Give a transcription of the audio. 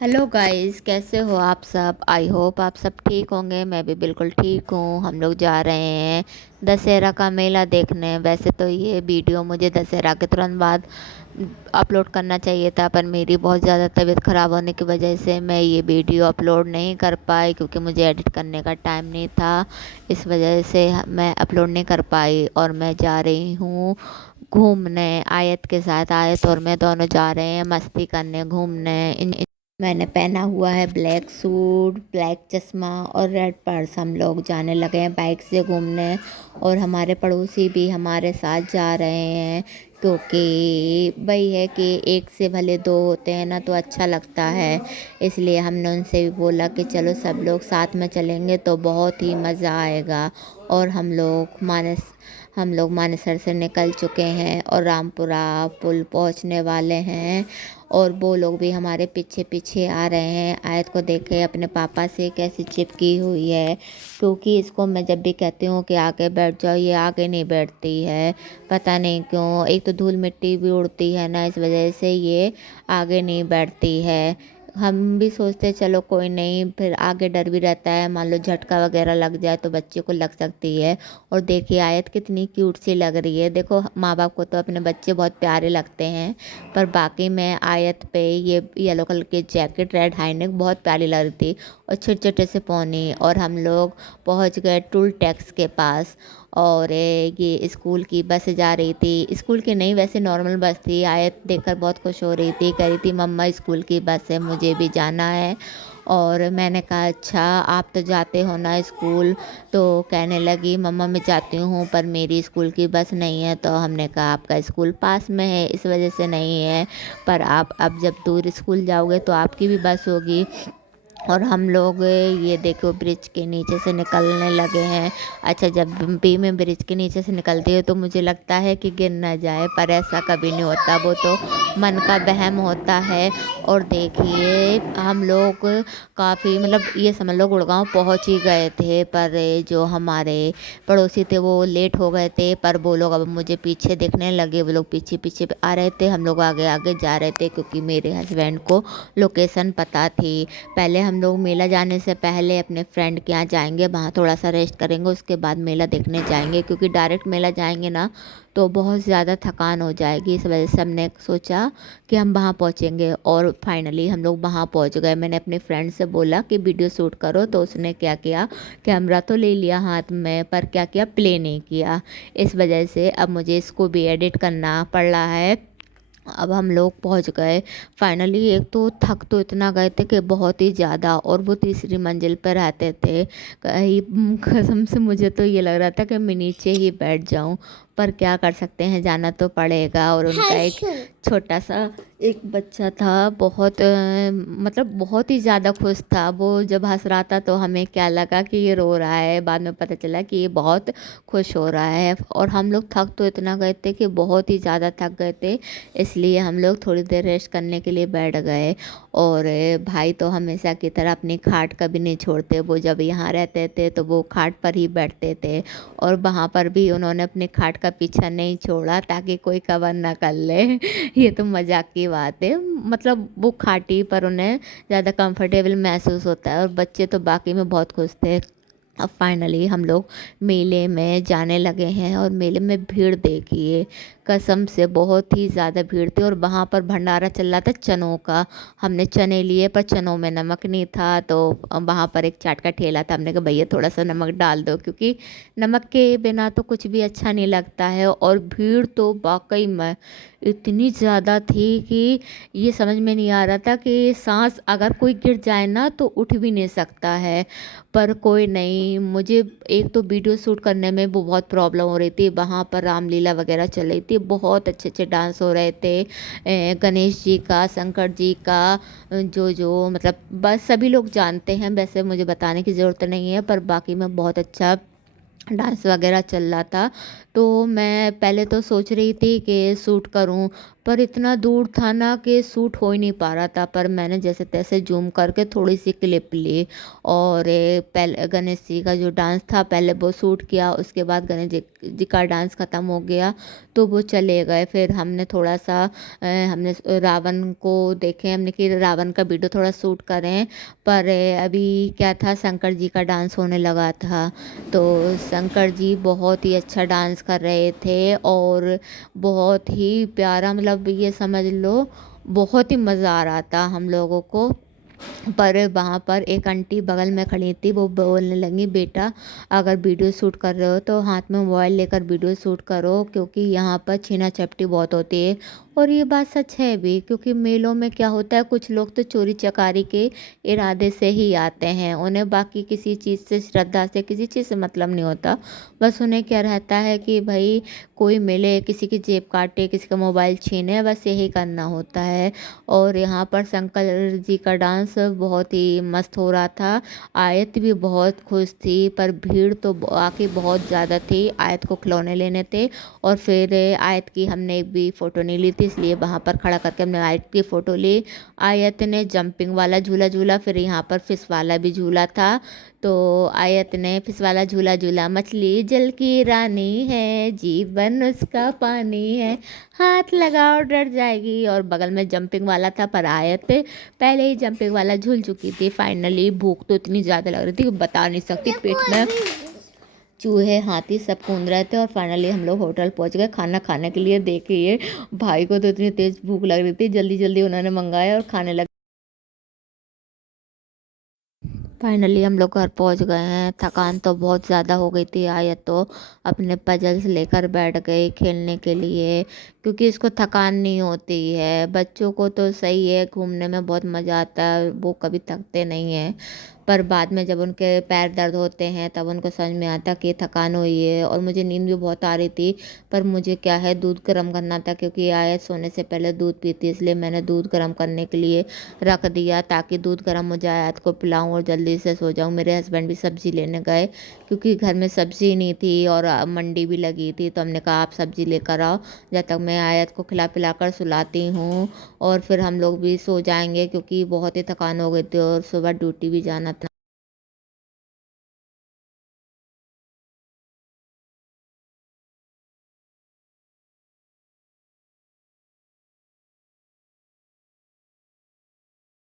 Hello guys, कैसे हो आप सब। आई होप आप सब ठीक होंगे। मैं भी बिल्कुल ठीक हूँ। हम लोग जा रहे हैं दशहरा का मेला देखने। वैसे तो ये वीडियो मुझे दशहरा के तुरंत बाद अपलोड करना चाहिए था, पर मेरी बहुत ज़्यादा तबीयत ख़राब होने की वजह से मैं ये वीडियो अपलोड नहीं कर पाई, क्योंकि मुझे एडिट करने का टाइम नहीं था। इस वजह से मैं अपलोड नहीं कर पाई। और मैं जा रही हूँ घूमने आयत के साथ। आयत और मैं दोनों जा रहे हैं मस्ती करने, घूमने। मैंने पहना हुआ है ब्लैक सूट, ब्लैक चश्मा और रेड पर्स। हम लोग जाने लगे हैं बाइक से घूमने, और हमारे पड़ोसी भी हमारे साथ जा रहे हैं, क्योंकि वही है कि एक से भले दो होते हैं ना, तो अच्छा लगता है। इसलिए हमने उनसे भी बोला कि चलो सब लोग साथ में चलेंगे तो बहुत ही मज़ा आएगा। और हम लोग मानेसर से निकल चुके हैं और रामपुरा पुल पहुंचने वाले हैं। और वो लोग भी हमारे पीछे पीछे आ रहे हैं। आयत को देखे अपने पापा से कैसी चिपकी हुई है, क्योंकि इसको मैं जब भी कहती हूँ कि आगे बैठ जाओ, ये आगे नहीं बैठती है। पता नहीं क्यों। एक तो धूल मिट्टी भी उड़ती है ना, इस वजह से ये आगे नहीं बैठती है। हम भी सोचते चलो कोई नहीं, फिर आगे डर भी रहता है, मान लो झटका वगैरह लग जाए तो बच्चे को लग सकती है। और देखिए आयत कितनी क्यूट सी लग रही है। देखो, माँ बाप को तो अपने बच्चे बहुत प्यारे लगते हैं, पर बाकी मैं आयत पे ये येलो कलर की जैकेट, रेड हाई नेक बहुत प्यारी लग रही थी, और छोटे छोटे से पौनी। और हम लोग पहुंच गए टूल टैक्स के पास। और ये स्कूल की बस जा रही थी। स्कूल की नहीं, वैसे नॉर्मल बस थी। आयत देखकर बहुत खुश हो रही थी, कह रही थी मम्मा स्कूल की बस है, मुझे भी जाना है। और मैंने कहा अच्छा आप तो जाते हो ना स्कूल। तो कहने लगी मम्मा मैं जाती हूँ, पर मेरी स्कूल की बस नहीं है। तो हमने कहा आपका स्कूल पास में है, इस वजह से नहीं है, पर आप अब जब दूर स्कूल जाओगे तो आपकी भी बस होगी। और हम लोग ये देखो ब्रिज के नीचे से निकलने लगे हैं। अच्छा, जब भी मैं ब्रिज के नीचे से निकलती हूँ तो मुझे लगता है कि गिर ना जाए, पर ऐसा कभी नहीं होता, वो तो मन का वहम होता है। और देखिए हम लोग काफ़ी, मतलब ये समझ लो गुड़गांव पहुँच ही गए थे, पर जो हमारे पड़ोसी थे वो लेट हो गए थे। पर वो लोग अब मुझे पीछे देखने लगे, वो लोग पीछे पीछे आ रहे थे, हम लोग आगे आगे जा रहे थे, क्योंकि मेरे हस्बैंड को लोकेशन पता थी। पहले हम लोग मेला जाने से पहले अपने फ्रेंड के यहाँ जाएंगे, वहाँ थोड़ा सा रेस्ट करेंगे, उसके बाद मेला देखने जाएंगे, क्योंकि डायरेक्ट मेला जाएंगे ना तो बहुत ज़्यादा थकान हो जाएगी। इस वजह से हमने सोचा कि हम वहाँ पहुँचेंगे। और फाइनली हम लोग वहाँ पहुँच गए। मैंने अपने फ्रेंड से बोला कि वीडियो शूट करो, तो उसने क्या किया, कैमरा तो ले लिया हाथ में, पर क्या किया, प्ले नहीं किया। इस वजह से अब मुझे इसको भी एडिट करना पड़ रहा है। अब हम लोग पहुंच गए फाइनली। एक तो थक तो इतना गए थे कि बहुत ही ज़्यादा, और वो तीसरी मंजिल पर रहते थे। कहीं कसम से मुझे तो ये लग रहा था कि मैं नीचे ही बैठ जाऊं, पर क्या कर सकते हैं, जाना तो पड़ेगा। और उनका एक छोटा सा एक बच्चा था, बहुत मतलब बहुत ही ज़्यादा खुश था। वो जब हंस रहा था तो हमें क्या लगा कि ये रो रहा है, बाद में पता चला कि ये बहुत खुश हो रहा है। और हम लोग थक तो इतना गए थे कि बहुत ही ज़्यादा थक गए थे, इसलिए हम लोग थोड़ी देर रेस्ट करने के लिए बैठ गए। और भाई तो हमेशा की तरह अपनी खाट कभी नहीं छोड़ते। वो जब यहाँ रहते थे तो वो खाट पर ही बैठते थे, और वहाँ पर भी उन्होंने अपनी खाट का पीछा नहीं छोड़ा, ताकि कोई कवर ना कर ले। ये तो मजाक की बात है, मतलब वो खाटी पर उन्हें ज़्यादा कंफर्टेबल महसूस होता है। और बच्चे तो बाकी में बहुत खुश थे। अब फाइनली हम लोग मेले में जाने लगे हैं, और मेले में भीड़ देखिए, कसम से बहुत ही ज़्यादा भीड़ थी। और वहाँ पर भंडारा चल रहा था चनों का। हमने चने लिए, पर चनों में नमक नहीं था, तो वहाँ पर एक चाट का ठेला था, हमने कहा भैया थोड़ा सा नमक डाल दो, क्योंकि नमक के बिना तो कुछ भी अच्छा नहीं लगता है। और भीड़ तो वाकई में इतनी ज़्यादा थी कि ये समझ में नहीं आ रहा था कि सांस अगर कोई गिर जाए ना तो उठ भी नहीं सकता है। पर कोई नहीं, मुझे एक तो वीडियो शूट करने में वो बहुत प्रॉब्लम हो रही थी। वहाँ पर रामलीला वगैरह चल रही थी, बहुत अच्छे अच्छे डांस हो रहे थे, गणेश जी का, शंकर जी का, जो जो मतलब बस सभी लोग जानते हैं, वैसे मुझे बताने की ज़रूरत नहीं है, पर बाकी में बहुत अच्छा डांस वगैरह चल रहा था। तो मैं पहले तो सोच रही थी कि शूट करूं, पर इतना दूर था ना कि शूट हो ही नहीं पा रहा था। पर मैंने जैसे तैसे ज़ूम करके थोड़ी सी क्लिप ली और पहले गणेश जी का जो डांस था पहले वो शूट किया। उसके बाद गणेश जी का डांस ख़त्म हो गया तो वो चले गए। फिर हमने थोड़ा सा हमने रावण को देखे, हमने कि रावण का वीडियो थोड़ा शूट करें। पर अभी क्या था, शंकर जी का डांस होने लगा था। तो शंकर जी बहुत ही अच्छा डांस कर रहे थे और बहुत ही प्यारा, मतलब ये समझ लो बहुत ही मज़ा आ रहा था हम लोगों को। पर वहाँ पर एक आंटी बगल में खड़ी थी, वो बोलने लगी, बेटा अगर वीडियो शूट कर रहे हो तो हाथ में मोबाइल लेकर वीडियो शूट करो, क्योंकि यहाँ पर छीना झपटी बहुत होती है। और ये बात सच है भी, क्योंकि मेलों में क्या होता है, कुछ लोग तो चोरी चकारी के इरादे से ही आते हैं। उन्हें बाकी किसी चीज़ से, श्रद्धा से, किसी चीज़ से मतलब नहीं होता। बस उन्हें क्या रहता है कि भाई कोई मिले, किसी की जेब काटे, किसी का मोबाइल छीने, बस यही करना होता है। और यहाँ पर शंकर जी का डांस बहुत ही मस्त हो रहा था। आयत भी बहुत खुश थी, पर भीड़ तो आके बहुत ज़्यादा थी। आयत को खिलौने लेने थे और फिर आयत की हमने एक भी फ़ोटो नहीं ली थी, इसलिए वहाँ पर खड़ा करके हमने आयत की फ़ोटो ली। आयत ने जंपिंग वाला झूला झूला, फिर यहाँ पर फिश वाला भी झूला था। तो आयत ने फिश वाला झूला झूला, मछली जल की रानी है, जीवन उसका पानी है, हाथ लगाओ डर जाएगी। और बगल में जंपिंग वाला था, पर आयत पहले ही जंपिंग वाला झूल चुकी थी। फाइनली भूख तो इतनी ज़्यादा लग रही थी कि बता नहीं सकती, पेट में चूहे हाथी सब कूद रहे थे। और फाइनली हम लोग होटल पहुंच गए खाना खाने के लिए। देखिए भाई को तो इतनी तेज़ भूख लग रही थी, जल्दी जल्दी उन्होंने मंगाया और खाने लगे। फाइनली हम लोग घर पहुंच गए हैं। थकान तो बहुत ज़्यादा हो गई थी। आयत तो अपने पजल्स लेकर बैठ गई खेलने के लिए, क्योंकि इसको थकान नहीं होती है। बच्चों को तो सही है, घूमने में बहुत मज़ा आता है, वो कभी थकते नहीं हैं। पर बाद में जब उनके पैर दर्द होते हैं तब उनको समझ में आता कि थकान हुई है। और मुझे नींद भी बहुत आ रही थी, पर मुझे क्या है, दूध गर्म करना था, क्योंकि आयत सोने से पहले दूध पीती, इसलिए मैंने दूध गर्म करने के लिए रख दिया ताकि दूध गर्म हो जाए, आयत को पिलाऊं और जल्दी से सो जाऊं। मेरे हस्बैंड भी सब्ज़ी लेने गए, क्योंकि घर में सब्ज़ी नहीं थी और मंडी भी लगी थी। तो हमने कहा आप सब्ज़ी लेकर आओ, जब तक मैं आयत को खिला पिला कर सुलाती हूँ। और फिर हम लोग भी सो जाएंगे, क्योंकि बहुत ही थकान हो गई थी और सुबह ड्यूटी भी जाना था।